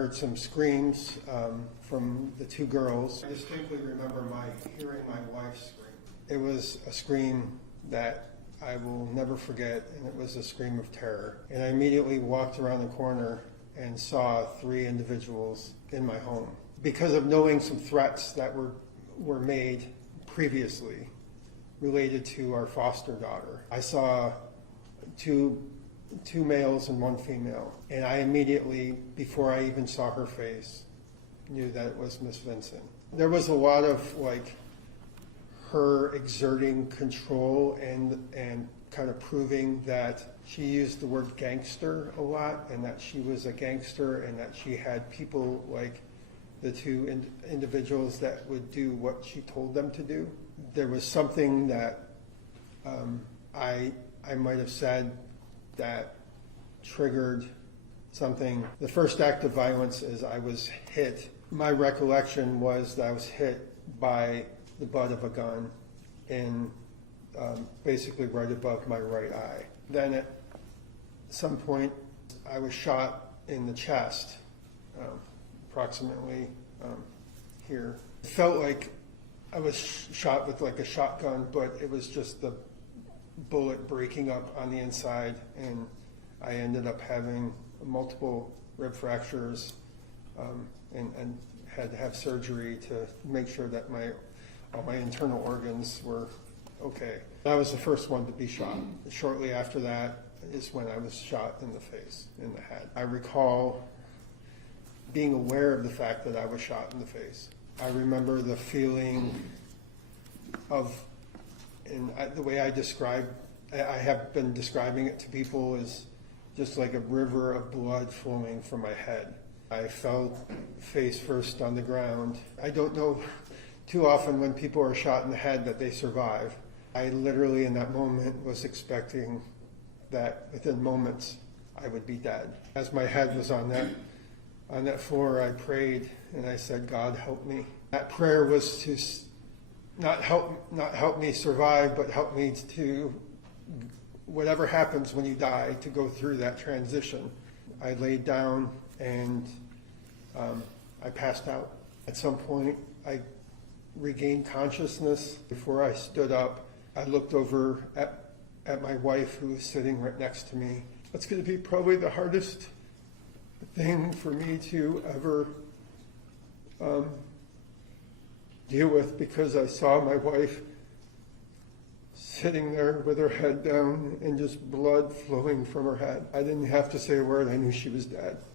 heard some screams from the two girls. I distinctly remember hearing my wife scream. It was a scream that I will never forget, and it was a scream of terror. And I immediately walked around the corner and saw 3 individuals in my home. Because of knowing some threats that were made previously related to our foster daughter, I saw two males and 1 female. And I immediately, before I even saw her face, knew that it was Miss Vincent. There was a lot of her exerting control and kind of proving that she used the word gangster a lot, and that she was a gangster, and that she had people like the 2 individuals that would do what she told them to do. There was something that I might have said that triggered something. The first act of violence is I was hit. My recollection was that I was hit by the butt of a gun in basically right above my right eye. Then at some point I was shot in the chest, approximately here. It felt like I was shot with like a shotgun, but it was just the bullet breaking up on the inside, and I ended up having multiple rib fractures and had to have surgery to make sure that all my internal organs were okay. I was the first one to be shot. Shortly after that is when I was shot in the face, in the head. I recall being aware of the fact that I was shot in the face. I remember the feeling of, and the way I have been describing it to people, is just like a river of blood flowing from my head. I fell face first on the ground. I don't know too often when people are shot in the head that they survive. I literally in that moment was expecting that within moments I would be dead. As my head was on that floor, I prayed and I said, God, help me. That prayer was to not help me survive, but help me to, whatever happens when you die, to go through that transition. I laid down and I passed out. At some point, I regained consciousness. Before I stood up, I looked over at my wife, who was sitting right next to me. It's going to be probably the hardest thing for me to ever deal with, because I saw my wife sitting there with her head down and just blood flowing from her head. I didn't have to say a word. I knew she was dead.